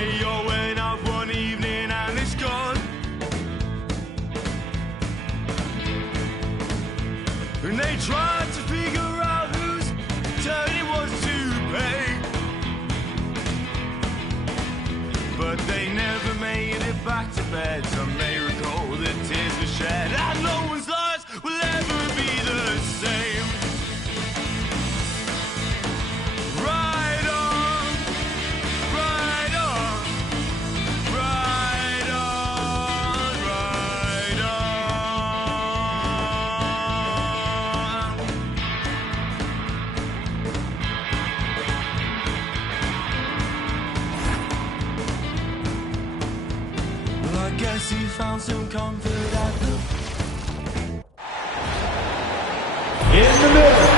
say you're weighing up one evening and it's gone. And they tried to figure out whose turn it was to pay, but they never made it back to bed. Some may recall that tears were shed, and no one's lives will ever be the same. Ride on, ride on, ride on, ride on. Well, I guess he found some comfort at the In the middle,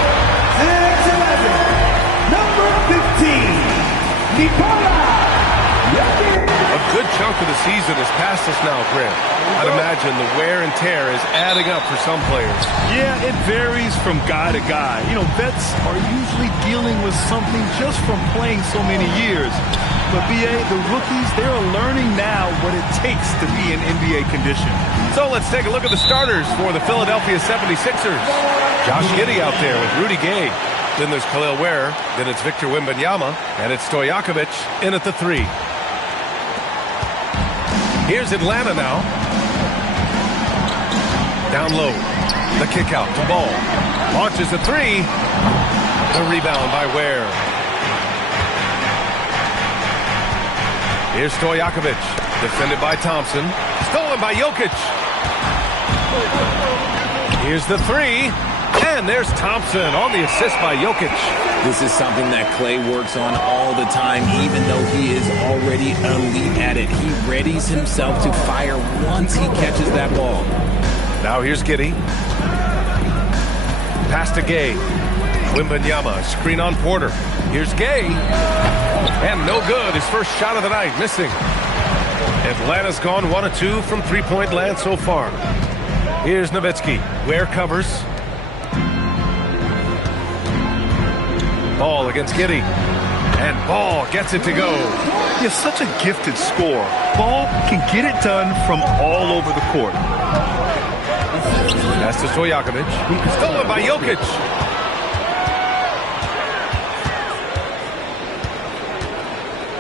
6'11", number 15, Nicola Jokic. A good chunk of the season is past us now, Grant. I'd imagine the wear and tear is adding up for some players. Yeah, it varies from guy to guy. You know, vets are usually dealing with something just from playing so many years. But, B.A., the rookies, they're learning now what it takes to be in NBA condition. So let's take a look at the starters for the Philadelphia 76ers. Josh Giddey out there with Rudy Gay. Then there's Khalil Ware. Then it's Victor Wembanyama. And it's Stojakovic in at the 3. Here's Atlanta now. Down low. The kick out to Ball. Launches a 3. The rebound by Ware. Here's Stojakovic. Defended by Thompson. Stolen by Jokic. Here's the 3. And there's Thompson on the assist by Jokic. This is something that Klay works on all the time, even though he is already elite at it. He readies himself to fire once he catches that ball. Now here's Giddey. Pass to Gay. Wembanyama, screen on Porter. Here's Gay. And no good. His first shot of the night, missing. Atlanta's gone 1 of 2 from three-point land so far. Here's Nowitzki. Ware covers. Ball against Giddey. And Ball gets it to go. He's such a gifted scorer. Ball can get it done from all over the court. Pass to Stojakovic. Stolen by Jokic.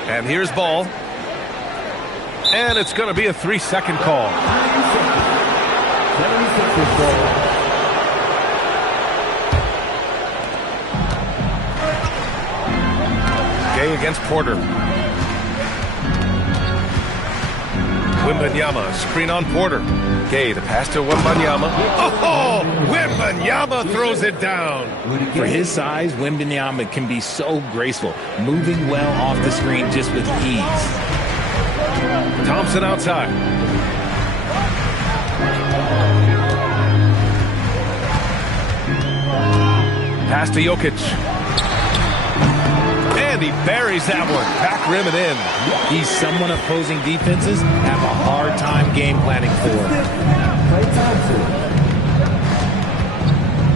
And here's Ball. And it's going to be a 3-second call. Gay against Porter. Wembanyama, screen on Porter. Gay, the pass to Wembanyama. Oh, Wembanyama throws it down. For his size, Wembanyama can be so graceful, moving well off the screen just with ease. Thompson outside. Pass to Jokic. And he buries that one. Back rim and in. He's someone opposing defenses have a hard time game planning for.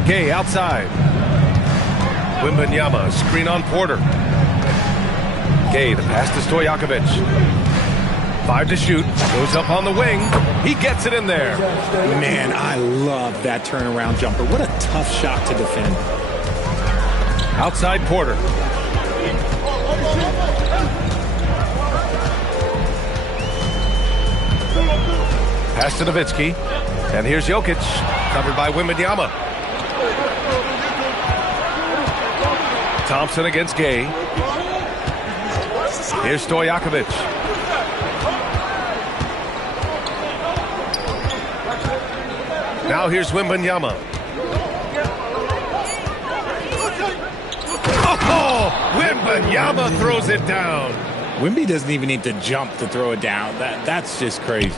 Gay outside. Wembanyama, screen on Porter. Gay, the pass to Stojakovic. 5 to shoot. Goes up on the wing. He gets it in there. Man, I love that turnaround jumper. What a tough shot to defend. Outside Porter. Pass to Nowitzki. And here's Jokic. Covered by Wembanyama. Thompson against Gay. Here's Stojakovic. Now here's Wembanyama. Oh, Wembanyama throws it down. Wemby doesn't even need to jump to throw it down. That's just crazy.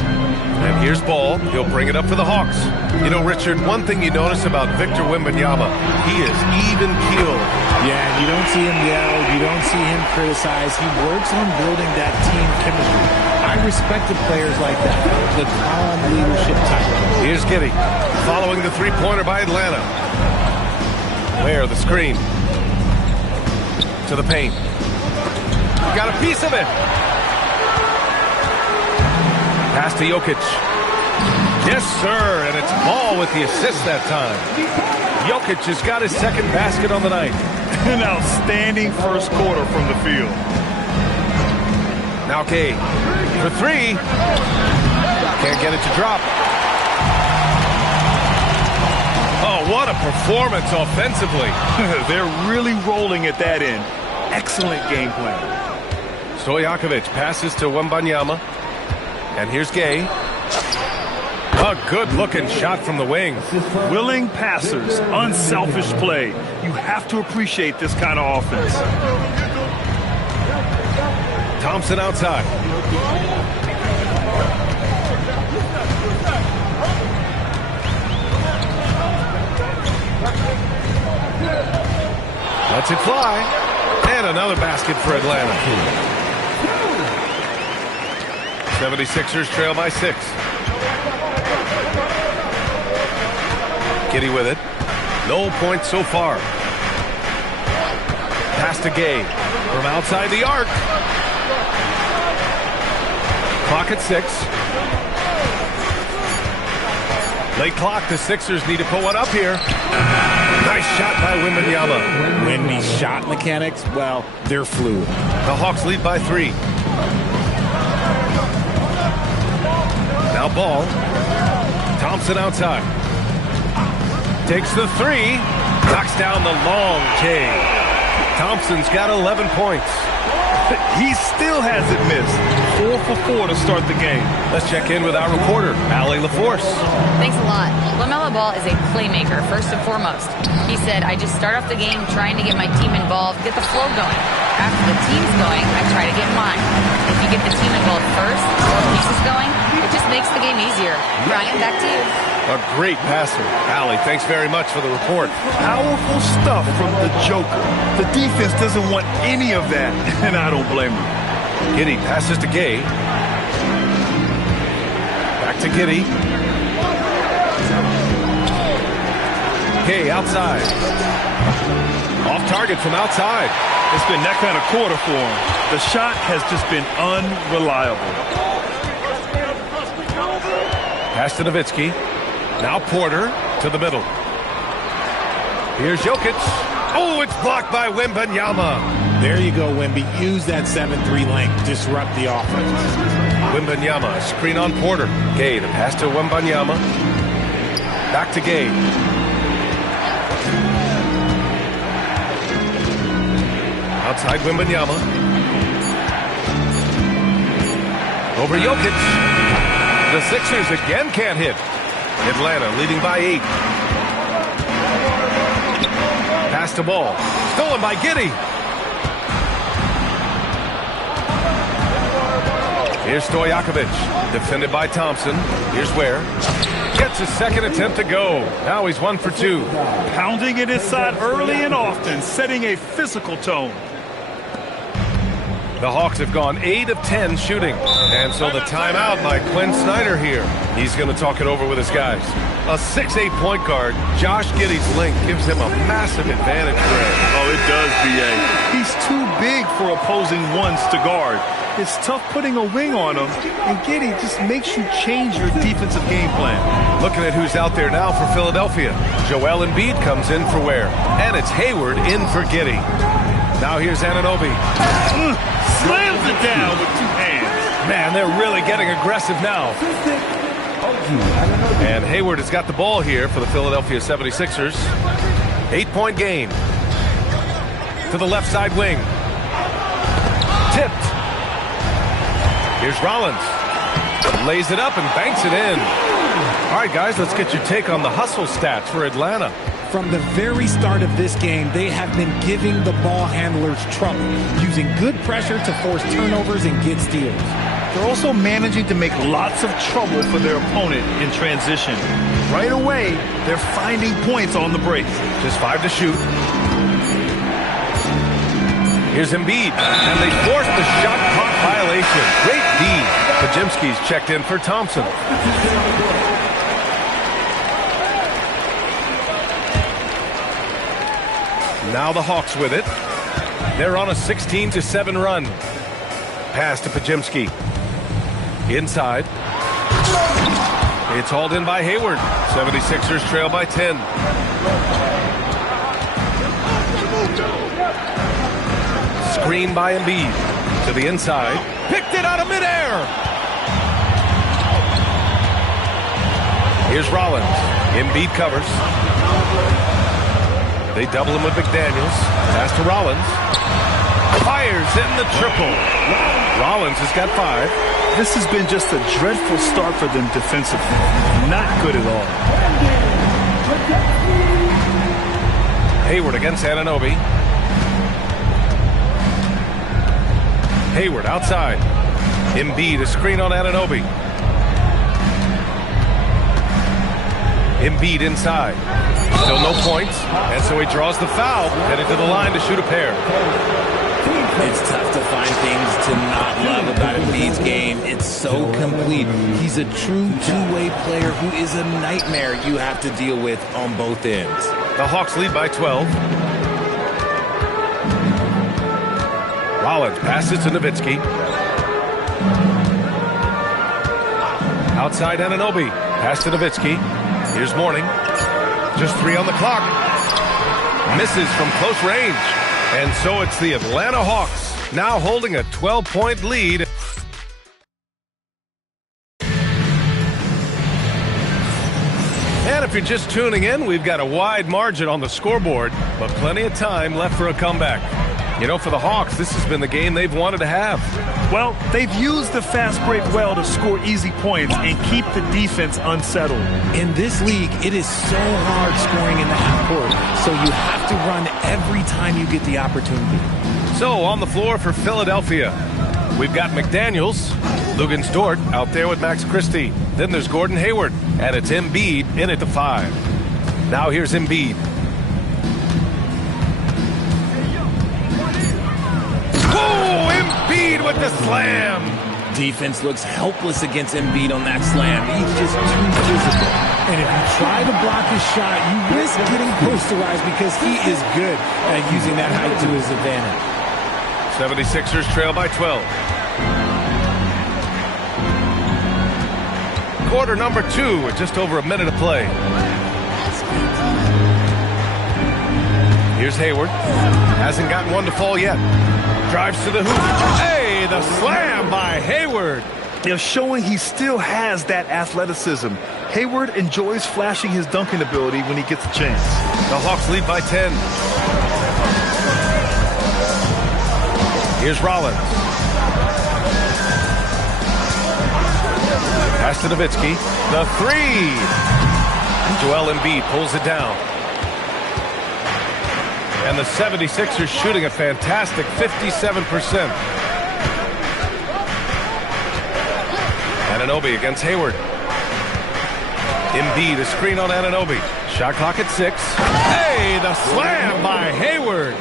And here's Ball. He'll bring it up for the Hawks. You know, Richard, one thing you notice about Victor Wembanyama, he is even-keeled. Yeah, and you don't see him yell. You don't see him criticize. He works on building that team chemistry. I respected players like that. The calm leadership type. Here's Giddey, following the three-pointer by Atlanta. Ware, the screen. To the paint. got a piece of it. Pass to Jokic. Yes, sir, and it's Ball with the assist that time. Jokic has got his second basket on the night. An outstanding first quarter from the field. Now Gay for three. Can't get it to drop. Oh, what a performance offensively. They're really rolling at that end. Excellent game plan. Stojakovic passes to Wembanyama. And here's Gay. A good-looking shot from the wing. Willing passers, unselfish play. You have to appreciate this kind of offense. Thompson outside. Lets it fly. And another basket for Atlanta. 76ers trail by 6. Giddey with it. No points so far. Pass to Gay from outside the arc. Clock at 6. Late clock. The Sixers need to put one up here. Nice shot by Wembanyama. Wemby's shot mechanics, well, they're fluid. The Hawks lead by 3. Now Ball. Thompson outside. Takes the 3. Knocks down the long K. Thompson's got 11 points. He still hasn't missed. 4 for 4 to start the game. Let's check in with our reporter, Allie LaForce. Thanks a lot. LaMelo Ball is a playmaker, first and foremost. He said, I just start off the game trying to get my team involved, get the flow going. After the team's going, I try to get mine. If you get the team involved first, the pieces going, it just makes the game easier. Brian, back to you. A great passer. Allie, thanks very much for the report. Powerful stuff from the Joker. The defense doesn't want any of that, and I don't blame him. Giddey passes to Gay. Back to Giddey. Gay outside. Off target from outside. It's been that kind of quarter for him. The shot has just been unreliable. Pass to Nowitzki. Now Porter to the middle. Here's Jokic. Oh, it's blocked by Wembanyama. There you go, Wemby. Use that 7-3 length. Disrupt the offense. Wembanyama, screen on Porter. Gay, the pass to Wembanyama. Back to Gay. Outside Wembanyama. Over Jokic. The Sixers again can't hit. Atlanta leading by 8. Pass to Ball. Stolen by Giddey. Here's Stojakovic. Defended by Thompson. Here's Ware. Gets his second attempt to go. Now he's 1 for 2. Pounding it inside early and often, setting a physical tone. The Hawks have gone 8 of 10 shooting. And so the timeout by Quinn Snyder here. He's going to talk it over with his guys. A 6'8" point guard, Josh Giddey's length gives him a massive advantage. Oh, it does, B.A. He's too big for opposing ones to guard. It's tough putting a wing on him, and Giddey just makes you change your defensive game plan. Looking at who's out there now for Philadelphia. Joel Embiid comes in for Ware. And it's Hayward in for Giddey. Now here's Anunoby. Slams it down with 2 hands. Man, they're really getting aggressive now. And Hayward has got the ball here for the Philadelphia 76ers. 8-point game. To the left side wing. Tipped. Here's Rollins. Lays it up and banks it in. All right, guys, let's get your take on the hustle stats for Atlanta. From the very start of this game, they have been giving the ball handlers trouble, using good pressure to force turnovers and get steals. They're also managing to make lots of trouble for their opponent in transition. Right away, they're finding points on the break. Just 5 to shoot. Here's Embiid, and they force the shot clock violation. Great D. Pajimski's checked in for Thompson. Now the Hawks with it. They're on a 16-7 run. pass to Pajimski. Inside. It's hauled in by Hayward. 76ers trail by 10. Screen by Embiid. To the inside. Picked it out of midair. Here's Rollins. Embiid covers. They double him with McDaniels. Pass to Rollins. Fires in the triple. Rollins has got 5. This has been just a dreadful start for them defensively. Not good at all. Hayward against Anunoby. Hayward outside. Embiid, a screen on Anunoby. Embiid inside. Still no points, and so he draws the foul, heading to the line to shoot a pair. It's tough to find things to not love about Embiid's game. It's so complete. He's a true two-way player who is a nightmare you have to deal with on both ends. The Hawks lead by 12. Rollins passes to Nowitzki. Outside Anunoby. Pass to Nowitzki. Here's Mourning. Just 3 on the clock. Misses from close range. And so it's the Atlanta Hawks now holding a 12-point lead. And if you're just tuning in, we've got a wide margin on the scoreboard, but plenty of time left for a comeback. You know, for the Hawks, this has been the game they've wanted to have. Well, they've used the fast break well to score easy points and keep the defense unsettled. In this league, it is so hard scoring in the half court, so you have to run every time you get the opportunity. So, on the floor for Philadelphia, we've got McDaniels, Luguentz Dort out there with Max Christie. Then there's Gordon Hayward, and it's Embiid in at the 5. Now here's Embiid. Oh, Embiid with the slam. Defense looks helpless against Embiid on that slam. He's just too physical. And if you try to block his shot, you risk getting posterized because he is good at using that height to his advantage. 76ers trail by 12. Quarter number 2 with just over a minute of play. Here's Hayward. Hasn't gotten one to fall yet. Drives to the hoop. Hey, the slam by Hayward. They're showing he still has that athleticism. Hayward enjoys flashing his dunking ability when he gets a chance. The Hawks lead by 10. Here's Rollins. Pass to Nowitzki. The 3. Joel Embiid pulls it down. And the 76ers shooting a fantastic 57%. Anunoby against Hayward. Embiid, a screen on Anunoby. Shot clock at 6. Hey, the slam by Hayward.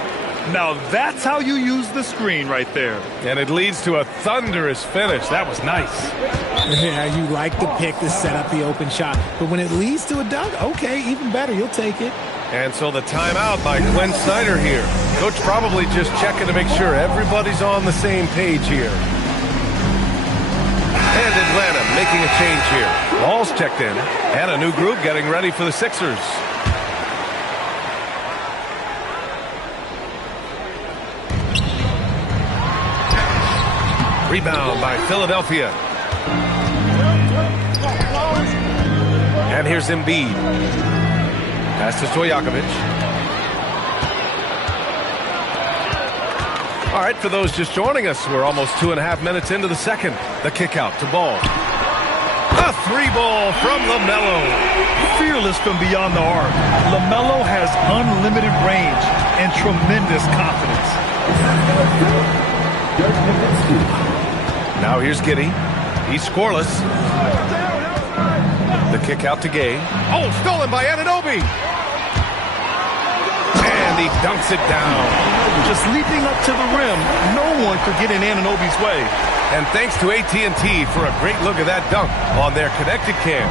Now that's how you use the screen right there. And it leads to a thunderous finish. That was nice. Yeah, you like the pick to set up the open shot. But when it leads to a dunk, okay, even better. You'll take it. And so the timeout by Quinn Snyder here. Coach probably just checking to make sure everybody's on the same page here. And Atlanta making a change here. Ball's checked in. And a new group getting ready for the Sixers. Rebound by Philadelphia. And here's Embiid. Pass to Stojakovic. All right, for those just joining us, we're almost 2.5 minutes into the second. The kick out to Ball. A 3-ball from LaMelo. Fearless from beyond the arc. LaMelo has unlimited range and tremendous confidence. Now here's Giddey. He's scoreless. The kick out to Gay. Oh, stolen by Anunoby. And he dunks it down. Just leaping up to the rim, no one could get in Anunoby's way. And thanks to AT&T for a great look at that dunk on their connected cam.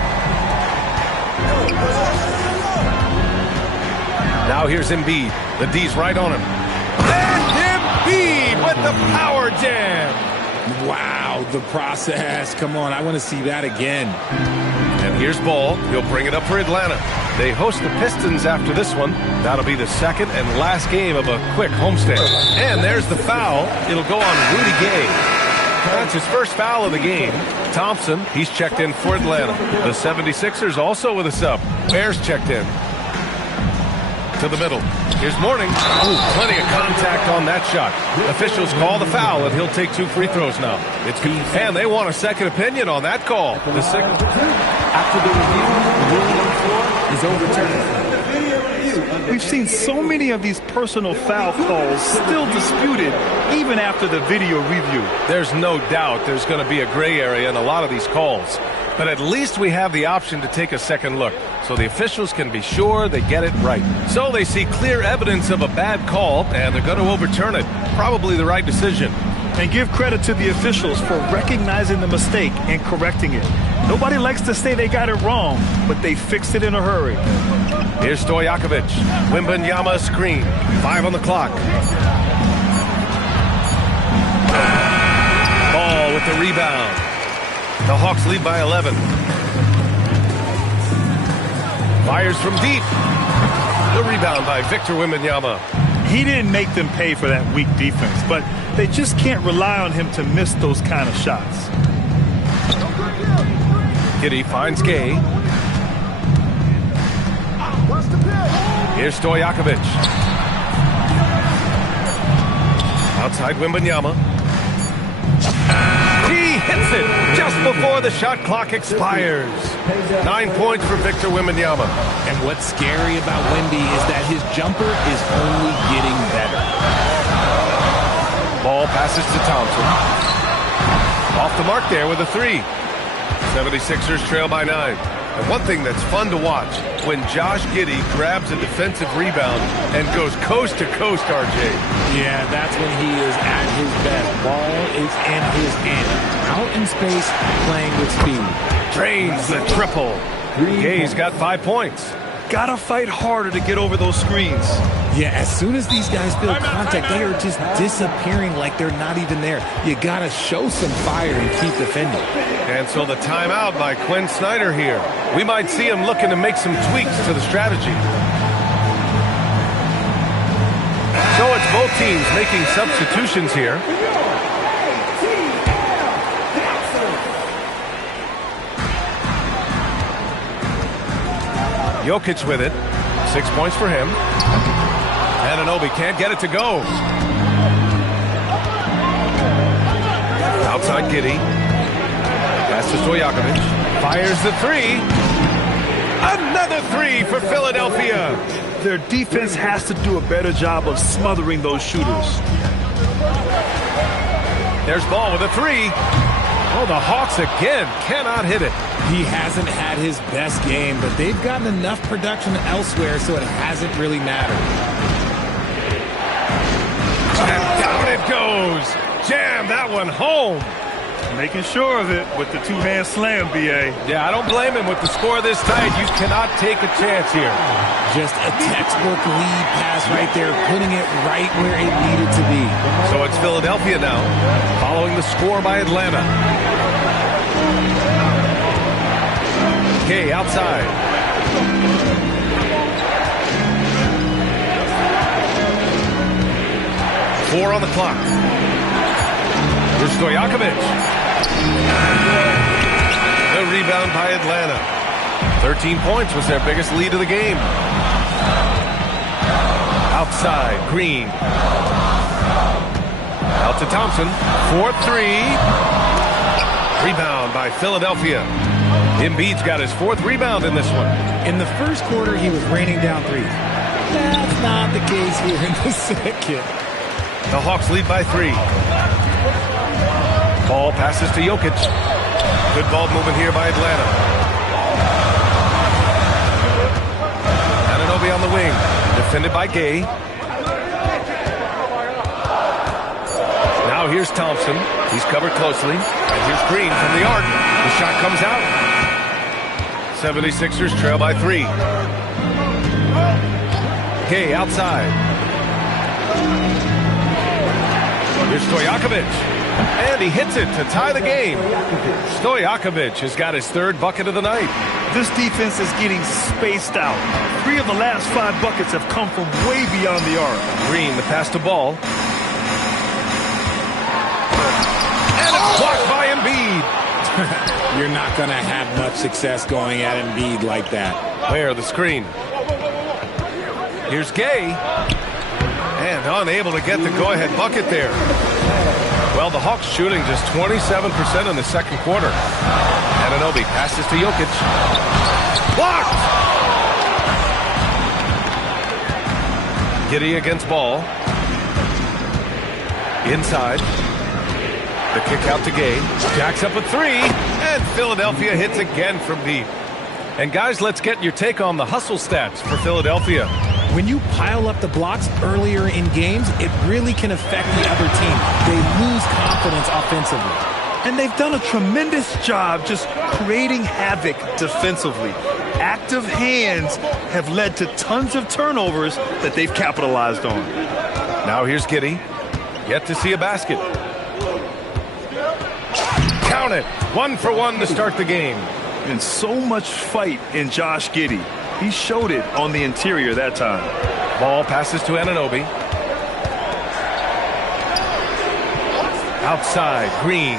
Now here's Embiid. The D's right on him. And Embiid with the power jam. Wow, the process. Come on, I want to see that again. And here's Ball. He'll bring it up for Atlanta. They host the Pistons after this one. That'll be the second and last game of a quick homestand. And there's the foul. It'll go on Rudy Gay. That's his first foul of the game. Thompson, he's checked in for Atlanta. The 76ers also with a sub. Bears checked in. To the middle. Here's Mourning. Oh, plenty of contact on that shot. Officials call the foul, and he'll take 2 free throws now. And they want a second opinion on that call. The signal. After the review, the ruling on the floor is overturned. We've seen so many of these personal foul calls still disputed even after the video review. There's no doubt there's going to be a gray area in a lot of these calls. But at least we have the option to take a second look, so the officials can be sure they get it right. So they see clear evidence of a bad call, and they're going to overturn it. Probably the right decision. And give credit to the officials for recognizing the mistake and correcting it. Nobody likes to say they got it wrong, but they fixed it in a hurry. Here's Stojakovic. Wembanyama screen. 5 on the clock. Ball with the rebound. The Hawks lead by 11. Fires from deep. The rebound by Victor Wembanyama. He didn't make them pay for that weak defense, but they just can't rely on him to miss those kind of shots. Giddey finds Gay. Here's Stojakovic. Outside Wembanyama. He hits it just before the shot clock expires. 9 points for Victor Wembanyama. And what's scary about Wemby is that his jumper is only getting better. Ball passes to Thompson. Off the mark there with a 3. 76ers trail by 9. And one thing that's fun to watch, when Josh Giddey grabs a defensive rebound and goes coast to coast, RJ. Yeah, that's when he is at his best. Ball is in his hand. Out in space, playing with speed. Drains the triple. Gay's got 5 points. Gotta fight harder to get over those screens. Yeah, as soon as these guys feel contact, they are just disappearing like they're not even there. You gotta show some fire and keep defending. And so the timeout by Quinn Snyder here. We might see him looking to make some tweaks to the strategy. So it's both teams making substitutions here. Jokic with it. 6 points for him. Anunoby can't get it to go. Outside Giddey. Pass to Stojakovic. Fires the 3. Another 3 for Philadelphia. Their defense has to do a better job of smothering those shooters. There's Ball with a 3. Oh, the Hawks again cannot hit it. He hasn't had his best game, but they've gotten enough production elsewhere, so it hasn't really mattered. And down it goes. Jam that one home. Making sure of it with the two-hand slam, B.A. Yeah, I don't blame him with the score this tight. You cannot take a chance here. Just a textbook lead pass right there, putting it right where it needed to be. So it's Philadelphia now, following the score by Atlanta. Gay outside. Four on the clock. Here's Stojakovic. The rebound by Atlanta. 13 points was their biggest lead of the game. Outside, Green. Out to Thompson. 4-3. Rebound by Philadelphia. Embiid's got his 4th rebound in this one. In the first quarter, he was raining down 3. That's not the case here in the second. The Hawks lead by 3. Ball passes to Jokic. Good ball movement here by Atlanta. Anunoby on the wing. Defended by Gay. Now here's Thompson. He's covered closely. And here's Green from the arc. The shot comes out. 76ers trail by 3. Gay outside. Here's Stojakovic. And he hits it to tie the game. Stojakovic has got his third bucket of the night. This defense is getting spaced out. 3 of the last 5 buckets have come from way beyond the arc. Green, the pass to Ball. And it's blocked by Embiid. You're not going to have much success going at Embiid like that. Where the screen. Here's Gay. And unable to get the go-ahead bucket there. Well, the Hawks shooting just 27% in the second quarter. Anunoby passes to Jokic. Blocked! Giddey against Ball. Inside. The kick out to Gay. Jacks up a 3. And Philadelphia hits again from deep. And guys, let's get your take on the hustle stats for Philadelphia. When you pile up the blocks earlier in games, it really can affect the other team. They lose confidence offensively. And they've done a tremendous job just creating havoc defensively. Active hands have led to tons of turnovers that they've capitalized on. Now here's Giddey. Yet to see a basket. Count it. 1 for 1 to start the game. And so much fight in Josh Giddey. He showed it on the interior that time. Ball passes to Anunoby. Outside, Green.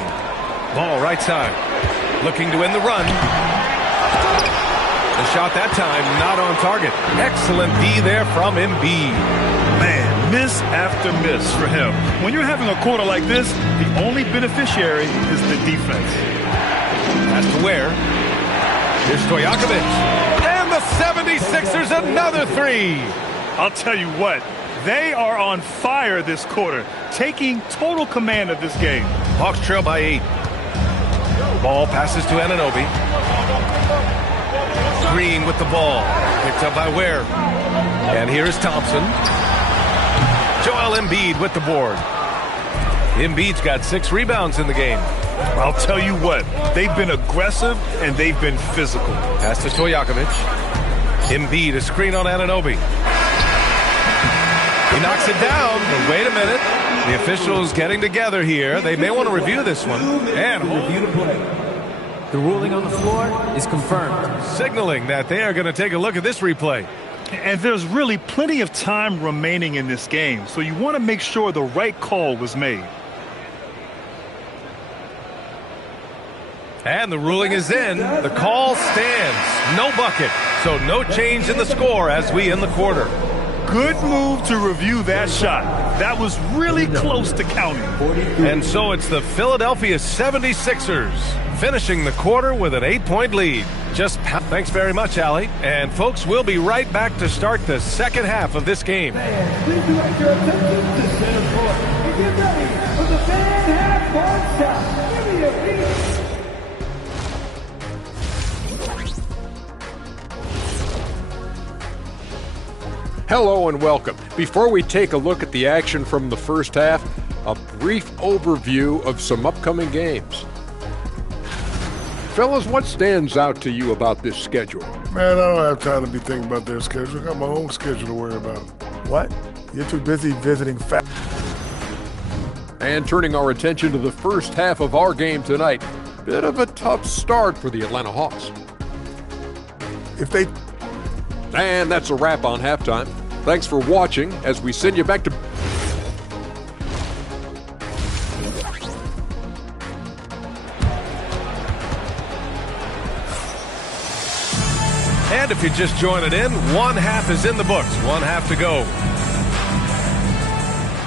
Ball right side. Looking to win the run. The shot that time not on target. Excellent D there from Embiid. Man, miss after miss for him. When you're having a quarter like this, the only beneficiary is the defense. That's to Ware. Here's Stojakovic. And the 76ers another 3. I'll tell you what, they are on fire this quarter, taking total command of this game. Hawks trail by 8. Ball passes to Anunoby. Green with the ball. Picked up by Ware. And here's Thompson. Joel Embiid with the board. Embiid's got 6 rebounds in the game. I'll tell you what, they've been aggressive and they've been physical. Pass to Stojakovic. Embiid, a screen on Anunoby. He knocks it down, but wait a minute. The officials getting together here. They may want to review this one. And Review the play. The ruling on the floor is confirmed. Signaling that they are going to take a look at this replay. And there's really plenty of time remaining in this game, so you want to make sure the right call was made. And the ruling is in. The call stands. No bucket. So no change in the score as we end the quarter. Good move to review that shot. That was really close to counting. And so it's the Philadelphia 76ers finishing the quarter with an 8-point lead. Thanks very much, Allie. And folks, we'll be right back to start the second half of this game. Please direct your attention to center court and get ready for the fan half-court shot. Give me a beat. Hello and welcome. Before we take a look at the action from the first half, a brief overview of some upcoming games. Fellas, what stands out to you about this schedule? Man, I don't have time to be thinking about their schedule. I got my own schedule to worry about. What? You're too busy visiting And turning our attention to the first half of our game tonight, bit of a tough start for the Atlanta Hawks. And that's a wrap on halftime. Thanks for watching as we send you back to... And if you're just joining in, one half is in the books. One half to go.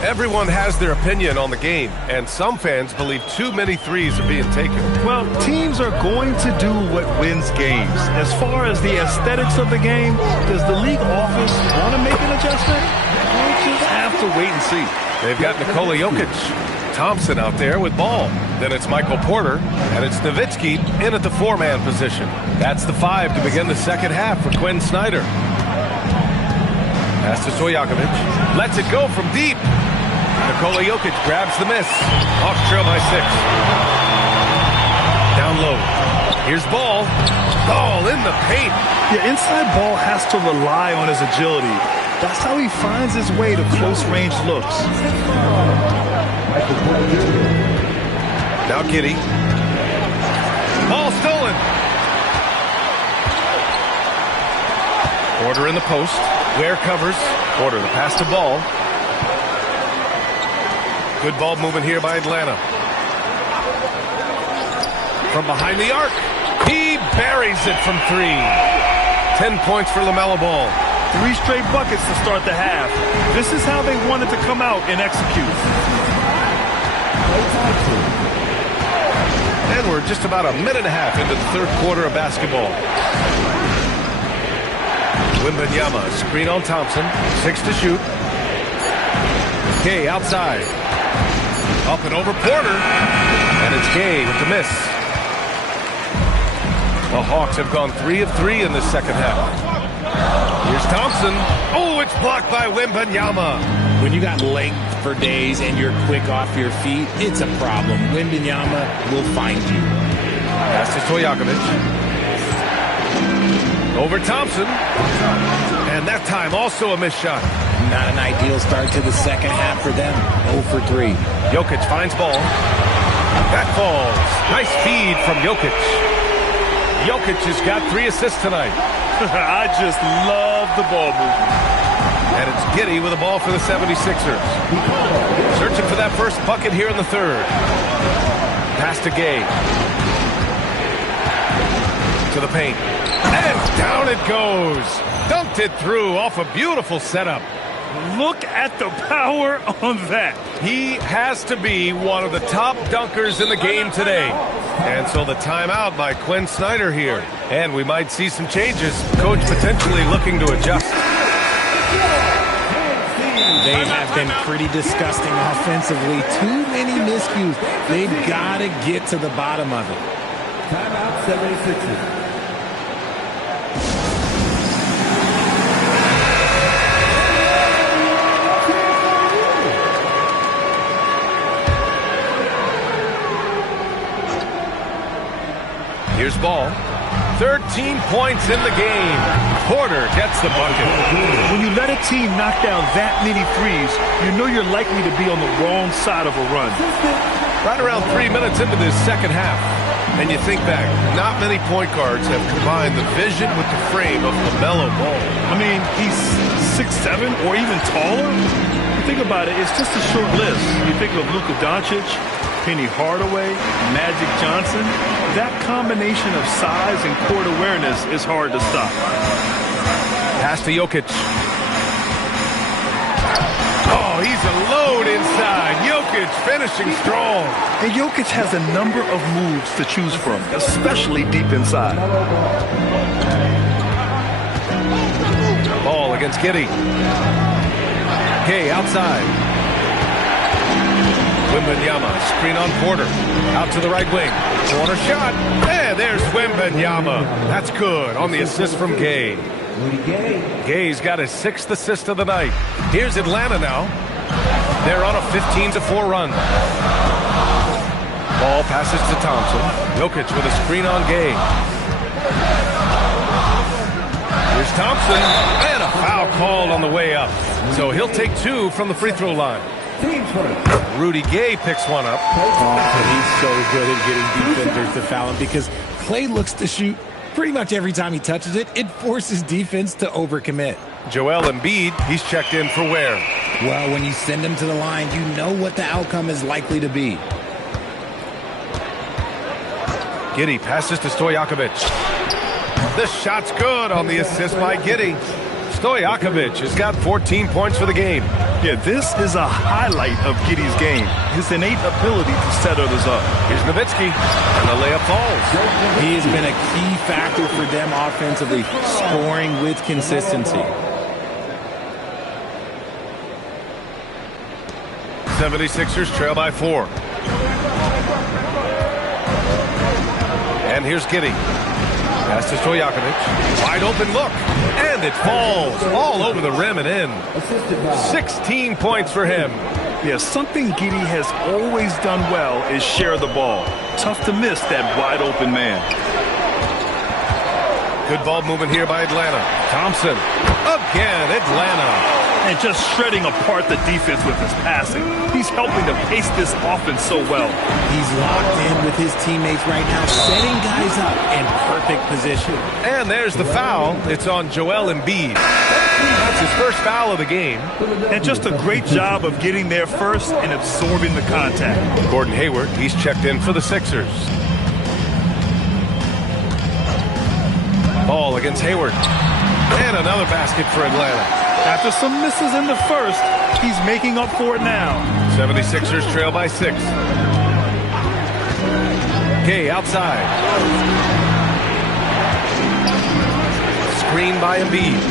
Everyone has their opinion on the game, and some fans believe too many threes are being taken. Well, teams are going to do what wins games. As far as the aesthetics of the game, does the league office want to make an adjustment? We'll just have to wait and see. They've got Nikola Jokic, Thompson out there with ball. Then it's Michael Porter, and it's Nowitzki in at the 4-man position. That's the 5 to begin the second half for Quinn Snyder. Pass to Stojakovic. Lets it go from deep. Nikola Jokic grabs the miss. Hawks trail by 6. Down low. Here's Ball. Ball in the paint. Yeah, inside Ball has to rely on his agility. That's how he finds his way to close-range looks. Now Giddy. Ball stolen. Porter in the post. Ware covers. Porter the pass to Ball. Good ball movement here by Atlanta. From behind the arc. He buries it from 3. 10 points for LaMelo Ball. 3 straight buckets to start the half. This is how they wanted to come out and execute. And we're just about a minute and a half into the third quarter of basketball. Wembanyama, screen on Thompson. 6 to shoot. Gay outside. Up and over Porter. And it's Gay with the miss. The Hawks have gone 3 of 3 in the second half. Here's Thompson. Oh, it's blocked by Wembanyama. When you got length for days and you're quick off your feet, it's a problem. Wembanyama will find you. Pass to Stojakovic. Over Thompson. And that time also a missed shot. Not an ideal start to the second half for them. 0 for 3. Jokic finds Ball. That falls. Nice feed from Jokic. Jokic has got 3 assists tonight. I just love the ball movement. And it's Giddey with a ball for the 76ers. Searching for that first bucket here in the third. Pass to Gay. To the paint. And down it goes. Dunked it through off a beautiful setup. Look at the power on that. He has to be one of the top dunkers in the game today. And so the timeout by Quinn Snyder here. And we might see some changes. Coach potentially looking to adjust. They have been pretty disgusting offensively. Too many miscues. They've got to get to the bottom of it. Timeout 76ers. Here's Ball. 13 points in the game. Porter gets the bucket. When you let a team knock down that many threes, you know you're likely to be on the wrong side of a run. Right around 3 minutes into this second half. And you think back, not many point guards have combined the vision with the frame of LaMelo Ball. I mean, he's 6'7", or even taller. You think about it, it's just a short list. You think of Luka Doncic, Penny Hardaway, Magic Johnson. That combination of size and court awareness is hard to stop. Pass to Jokic. Oh, he's a load inside. Jokic finishing strong. And Jokic has a number of moves to choose from, especially deep inside. Ball against Giddey. Gay outside. Wembanyama, screen on Porter. Out to the right wing. Corner shot. And there's Wembanyama. That's good on the assist from Gay. Gay's got his 6th assist of the night. Here's Atlanta now. They're on a 15-4 run. Ball passes to Thompson. Jokic with a screen on Gay. Here's Thompson. And a foul called on the way up. So he'll take 2 from the free throw line. Rudy Gay picks one up. He's so good at getting defenders to foul him because Clay looks to shoot pretty much every time he touches it. It forces defense to overcommit. Joel Embiid, he's checked in for Ware. Well, when you send him to the line, you know what the outcome is likely to be. Giddey passes to Stojakovic. The shot's good on the assist by Giddey. Stojakovic has got 14 points for the game. Yeah, this is a highlight of Giddey's game. His innate ability to set others up. Here's Nowitzki, and the layup falls. He has been a key factor for them offensively, scoring with consistency. 76ers trail by 4. And here's Giddey. Pass to Stojakovic. Wide open look. And it falls all over the rim and in. 16 points for him. Yeah, something Giddey has always done well is share the ball. Tough to miss that wide open man. Good ball movement here by Atlanta. Thompson. Again, Atlanta. and just shredding apart the defense with his passing. He's helping to pace this offense so well. He's locked in with his teammates right now, setting guys up in perfect position. And there's the foul. It's on Joel Embiid. That's his first foul of the game. And just a great job of getting there first and absorbing the contact. Gordon Hayward, he's checked in for the Sixers. Ball against Hayward. And another basket for Atlanta. After some misses in the first, he's making up for it now. 76ers trail by 6. Gay outside. Screen by Embiid.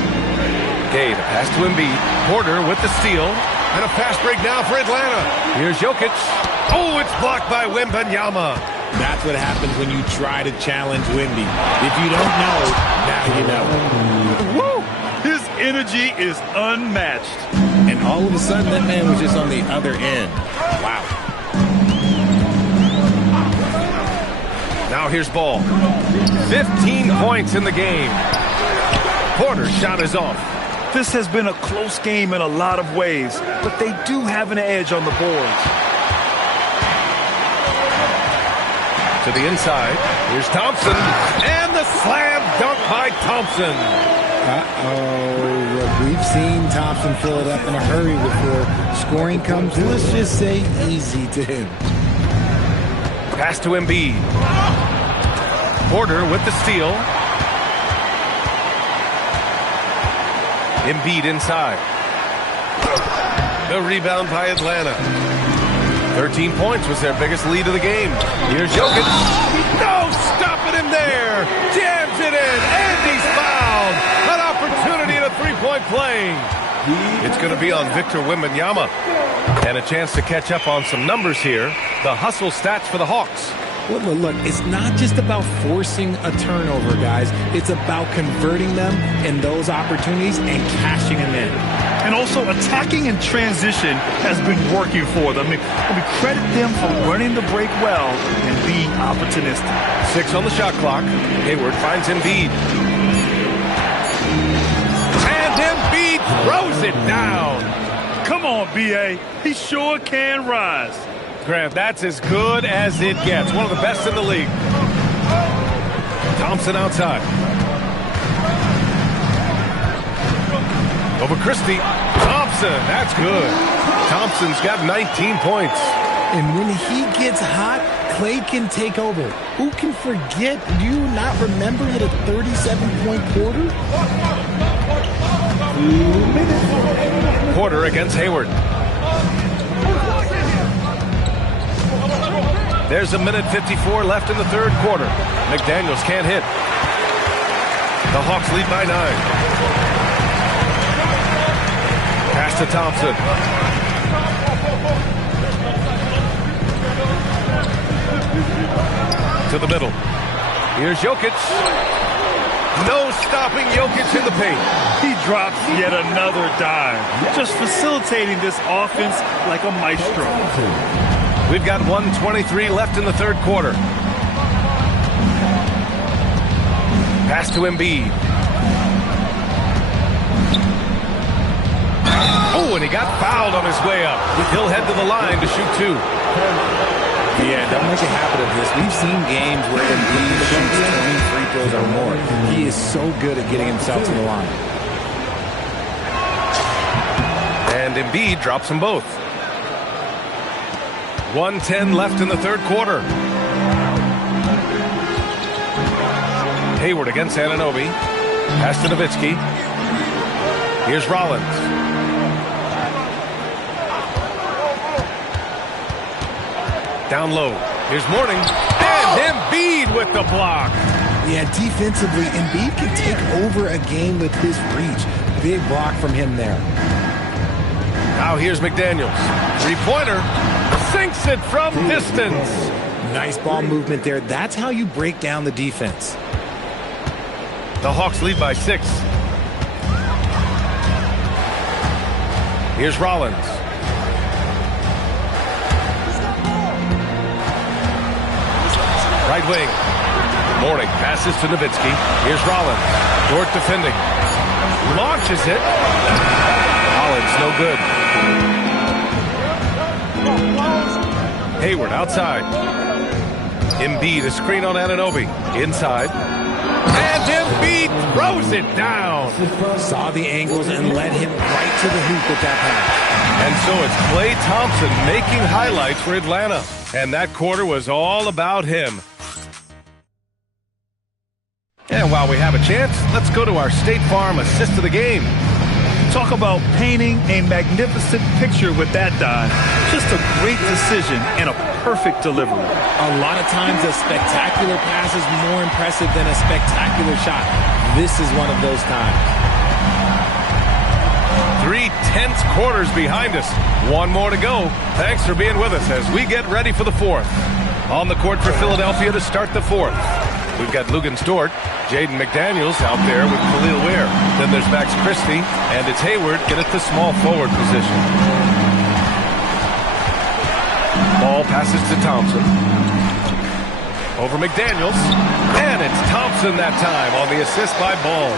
Gay, the pass to Embiid. Porter with the steal. And a fast break now for Atlanta. Here's Jokic. Oh, it's blocked by Wembanyama. That's what happens when you try to challenge Wemby. If you don't know, now you know. Woo! His energy is unmatched. And all of a sudden, that man was just on the other end. Wow. Now here's Ball. 15 points in the game. Porter's shot is off. This has been a close game in a lot of ways, but they do have an edge on the boards. To the inside. Here's Thompson. And the slam dunk by Thompson. Uh-oh. We've seen Thompson fill it up in a hurry before scoring comes, let's just say, easy to him. Pass to Embiid. Porter with the steal. Embiid inside. The rebound by Atlanta. 13 points was their biggest lead of the game. Here's Jokic. No, stopping him there. Jams it in, and he's fouled. An opportunity in a three-point play. It's going to be on Victor Wembanyama. And a chance to catch up on some numbers here. The hustle stats for the Hawks. Look, it's not just about forcing a turnover, guys. It's about converting them in those opportunities and cashing them in. And also attacking in transition has been working for them. We credit them for running the break well and being opportunistic. 6 on the shot clock. Hayward finds Embiid. And Embiid throws it down. Come on, B.A. He sure can rise. Grant, that's as good as it gets. One of the best in the league. Thompson outside. Over Christie. Thompson, that's good. Thompson's got 19 points. And when he gets hot, Clay can take over. Who can forget? Do you not remember the 37-point quarter? Porter against Hayward. There's a minute 54 left in the third quarter. McDaniels can't hit. The Hawks lead by 9. Pass to Thompson. To the middle. Here's Jokic. No stopping Jokic in the paint. He drops yet another dime. Just facilitating this offense like a maestro. We've got 1:23 left in the third quarter. Pass to Embiid. Oh, and he got fouled on his way up. He'll head to the line to shoot 2. Yeah, don't make a habit of this. We've seen games where Embiid shoots 20 free throws or more. He is so good at getting himself to the line. And Embiid drops them both. 1:10 left in the third quarter. Hayward against Anunoby. Pass to Nowitzki. Here's Rollins. Down low. Here's Mourning. And Embiid with the block. Yeah, defensively, Embiid can take over a game with his reach. Big block from him there. Now here's McDaniels. Three-pointer. Sinks it from distance. Nice ball movement there. That's how you break down the defense. The Hawks lead by 6. Here's Rollins. Right wing. Mourning passes to Nowitzki. Here's Rollins. Dort defending. Launches it. Collins, no good. Hayward outside. Embiid, a screen on Anunoby. Inside. And Embiid throws it down. Saw the angles and led him right to the hoop with that pass. And so it's Klay Thompson making highlights for Atlanta. And that quarter was all about him. And while we have a chance, let's go to our State Farm assist of the game. Talk about painting a magnificent picture with that dive. Just a great decision and a perfect delivery. A lot of times a spectacular pass is more impressive than a spectacular shot. This is one of those times. 3 tense quarters behind us. One more to go. Thanks for being with us as we get ready for the fourth. On the court for Philadelphia to start the fourth. We've got Lugan Stort, Jaden McDaniels out there with Khalil Ware. Then there's Max Christie, and it's Hayward in at the small forward position. Ball passes to Thompson. Over McDaniels. And it's Thompson that time on the assist by Ball.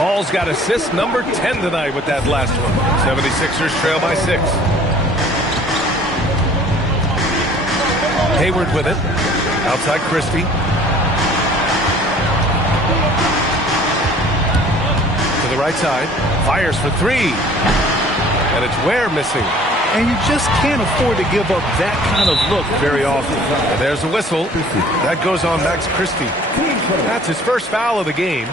Ball's got assist number 10 tonight with that last one. 76ers trail by 6. Hayward with it. Outside Christie. To the right side. Fires for 3. And it's Ware missing. And you just can't afford to give up that kind of look very often. And there's a whistle. That goes on Max Christie. That's his first foul of the game.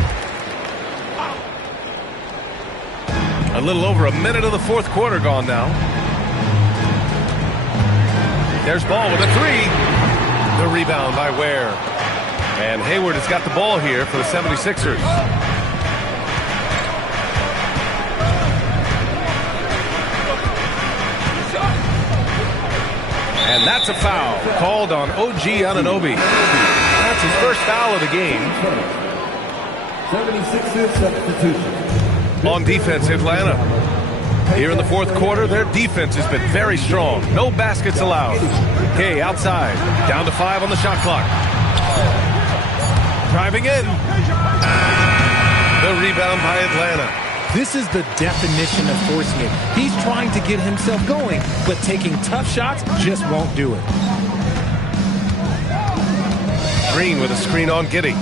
A little over a minute of the fourth quarter gone now. There's Ball with a 3. The rebound by Ware. And Hayward has got the ball here for the 76ers. And that's a foul called on OG Anunoby. That's his first foul of the game. 76ers substitution. On defense, Atlanta. Here in the fourth quarter, their defense has been very strong. No baskets allowed. Kay outside. Down to 5 on the shot clock. Driving in. The rebound by Atlanta. This is the definition of forcing it. He's trying to get himself going, but taking tough shots just won't do it. Green with a screen on Giddey.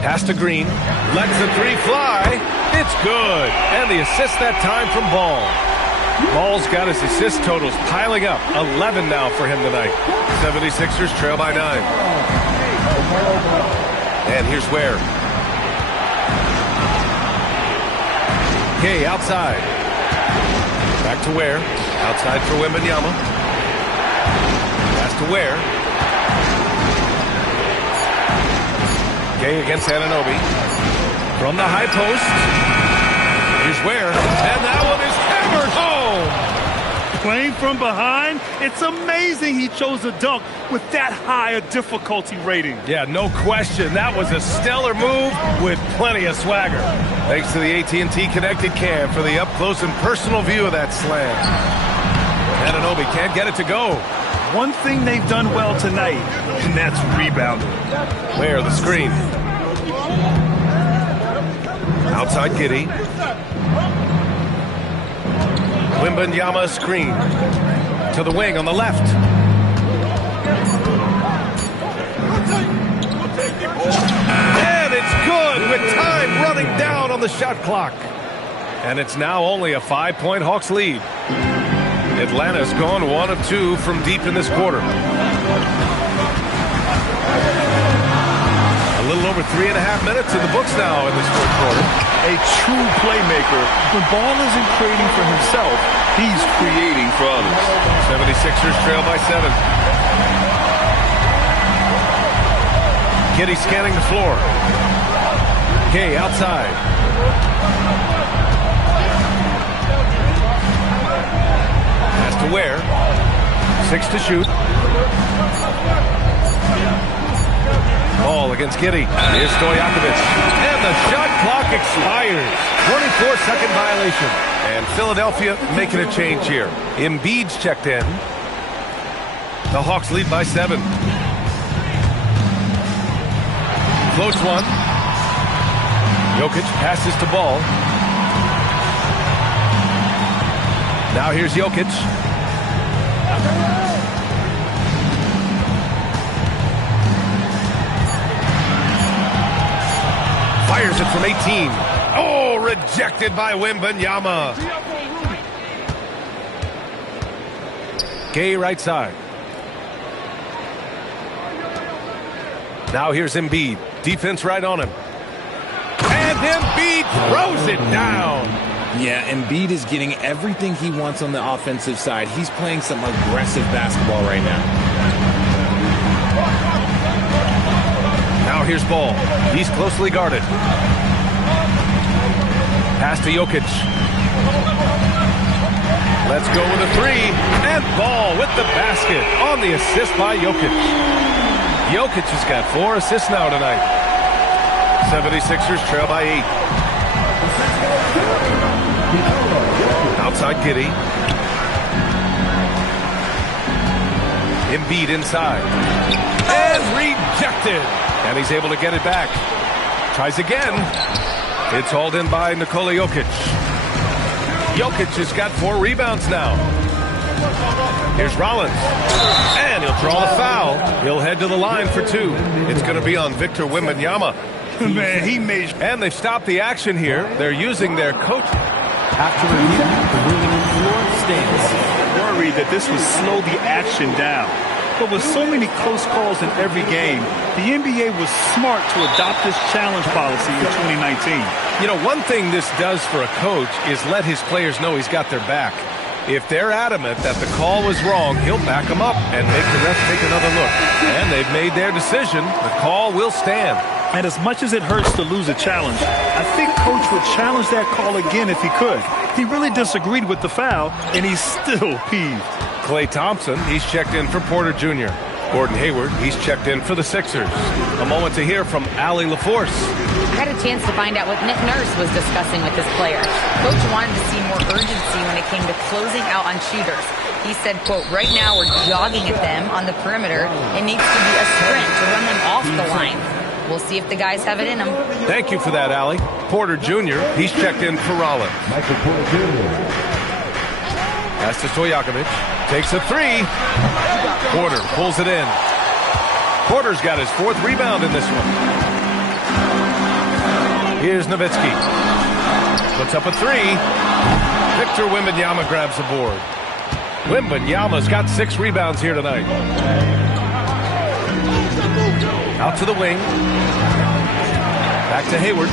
Pass to Green. Lets the 3 fly. It's good. And the assist that time from Ball. Ball's got his assist totals piling up. 11 now for him tonight. 76ers trail by 9. And here's Ware. Kay outside. Back to Ware. Outside for Wembanyama. Pass to Ware. Kay against Anunoby. From the high post. Here's Ware. And that one is hammered home. Playing from behind, it's amazing he chose a dunk with that high a difficulty rating. Yeah, no question. That was a stellar move with plenty of swagger. Thanks to the AT&T Connected Cam for the up-close and personal view of that slam. Anunoby can't get it to go. One thing they've done well tonight, and that's rebounding. Ware, the screen. Outside Giddey. Wembanyama screen. To the wing on the left. And it's good with time running down on the shot clock. And it's now only a 5-point Hawks lead. Atlanta's gone 1 of 2 from deep in this quarter. A little over 3.5 minutes in the books now in this fourth quarter. A true playmaker. When Ball isn't creating for himself, he's creating for others. 76ers trail by 7. Giddey scanning the floor. Kay outside. Pass to Ware. 6 to shoot. Ball against Giddey. Here's Stojakovic. And the shot clock expires. 24-second violation. And Philadelphia making a change here. Embiid's checked in. The Hawks lead by 7. Floats one. Jokic passes to Ball. Now here's Jokic. Fires it from 18. Oh, rejected by Wembanyama. Gay right side. Now here's Embiid. Defense right on him. And Embiid throws it down. Yeah, Embiid is getting everything he wants on the offensive side. He's playing some aggressive basketball right now. Now here's Ball. He's closely guarded. Pass to Jokic. Let's go with a three. And Ball with the basket on the assist by Jokic. Jokic has got 4 assists now tonight. 76ers trail by 8. Outside Giddey. Embiid inside. And rejected. And he's able to get it back. Tries again. It's hauled in by Nikola Jokic. Jokic has got 4 rebounds now. Here's Rollins. And he'll draw the foul. He'll head to the line for 2. It's going to be on Victor Wembanyama. Man, he made... And they've stopped the action here. They're using their coach. After review, the ruling on the floor stands. Worried that this would slow the action down. But with so many close calls in every game, the NBA was smart to adopt this challenge policy in 2019. You know, one thing this does for a coach is let his players know he's got their back. If they're adamant that the call was wrong, he'll back them up and make the ref take another look. And they've made their decision. The call will stand. And as much as it hurts to lose a challenge, I think Coach would challenge that call again if he could. He really disagreed with the foul, and he's still peeved. Klay Thompson, he's checked in for Porter Jr. Gordon Hayward, he's checked in for the Sixers. A moment to hear from Allie LaForce. I had a chance to find out what Nick Nurse was discussing with his players. Coach wanted to see more urgency when it came to closing out on shooters. He said, quote, right now we're jogging at them on the perimeter. It needs to be a sprint to run them off the line. We'll see if the guys have it in them. Thank you for that, Allie. Porter Jr., he's checked in for Rollins. Michael Porter Jr. Pass to Stojakovic. Takes a 3. Porter pulls it in. Porter's got his 4th rebound in this one. Here's Nowitzki. Puts up a 3. Victor Wembanyama grabs the board. Wembanyama's got 6 rebounds here tonight. Out to the wing. Back to Hayward.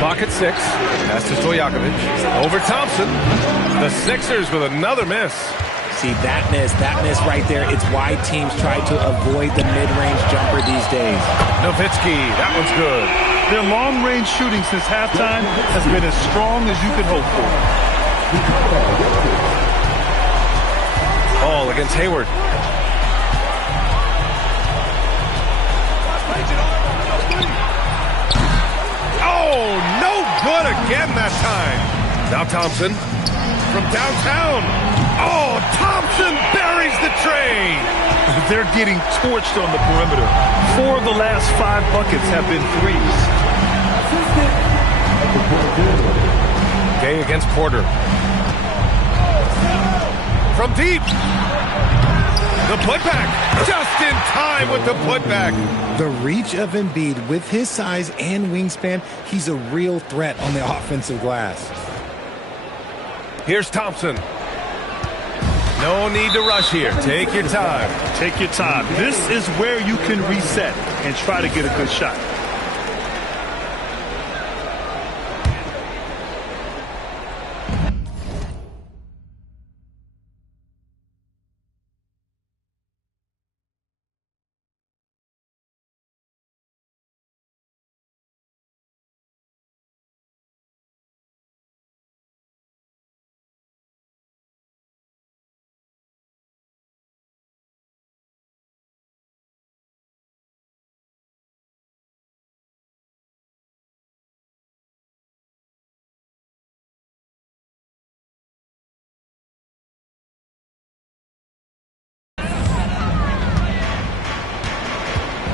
Clock at 6. Pass to Stojakovic. Over Thompson. The Sixers with another miss. See, that miss right there, it's why teams try to avoid the mid-range jumper these days. Nowitzki, that one's good. Their long-range shooting since halftime has been as strong as you could hope for. Ball against Hayward. Oh, no good again that time. Now Thompson from downtown. Oh, Thompson buries the tray. They're getting torched on the perimeter. 4 of the last 5 buckets have been threes. Gay against Porter. From deep. The putback. Just in time with the putback. The reach of Embiid with his size and wingspan, he's a real threat on the offensive glass. Here's Thompson. No need to rush here. Take your time. Take your time. This is where you can reset and try to get a good shot.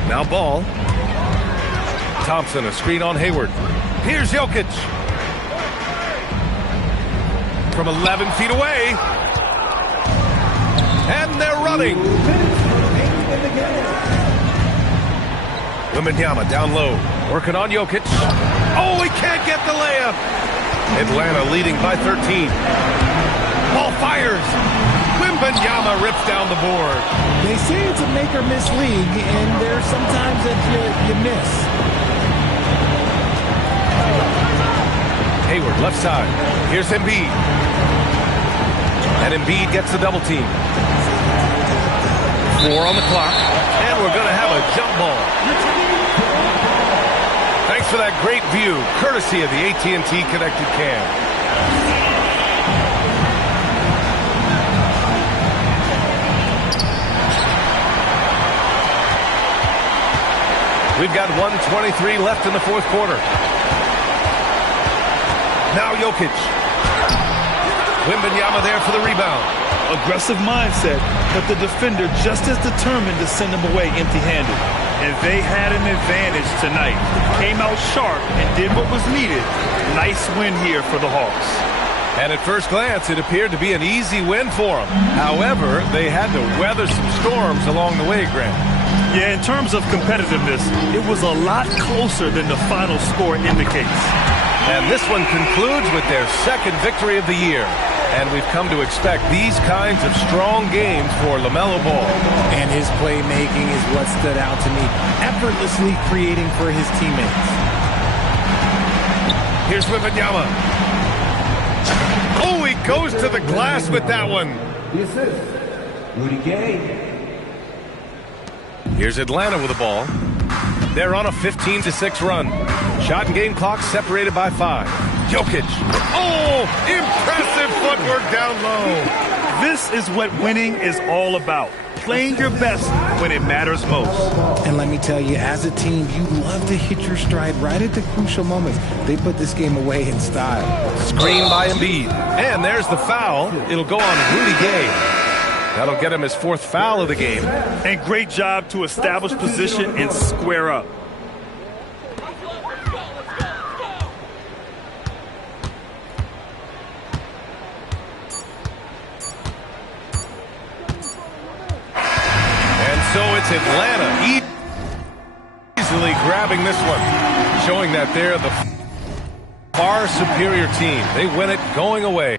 Now Ball. Thompson, a screen on Hayward. Here's Jokic. from 11 feet away. And they're running. Wembanyama down low, working on Jokic. Oh, he can't get the layup. Atlanta leading by 13. Ball fires. Wembanyama rips down the board. They say it's a make-or-miss league, and there's sometimes that you miss. Hayward, left side. Here's Embiid. And Embiid gets the double team. 4 on the clock, and we're going to have a jump ball. Thanks for that great view, courtesy of the AT&T Connected Cam. We've got 1:23 left in the fourth quarter. Now Jokic. Wembanyama there for the rebound. Aggressive mindset, but the defender just as determined to send him away empty-handed. And they had an advantage tonight. Came out sharp and did what was needed. Nice win here for the Hawks. And at first glance, it appeared to be an easy win for them. However, they had to weather some storms along the way, Grant. Yeah, in terms of competitiveness, it was a lot closer than the final score indicates. And this one concludes with their second victory of the year. And we've come to expect these kinds of strong games for LaMelo Ball. And his playmaking is what stood out to me, effortlessly creating for his teammates. Here's Wembanyama. Oh, he goes to the glass with that one. The assist, Rudy Gay. Here's Atlanta with the ball. They're on a 15-6 run. Shot and game clock separated by 5. Jokic. Oh, impressive footwork down low. This is what winning is all about. Playing your best when it matters most. And let me tell you, as a team, you love to hit your stride right at the crucial moments. They put this game away in style. Screen by Embiid. And there's the foul. It'll go on Rudy Gay. That'll get him his 4th foul of the game. And great job to establish position and square up. And so it's Atlanta easily grabbing this one, showing that they're the far superior team. They win it going away.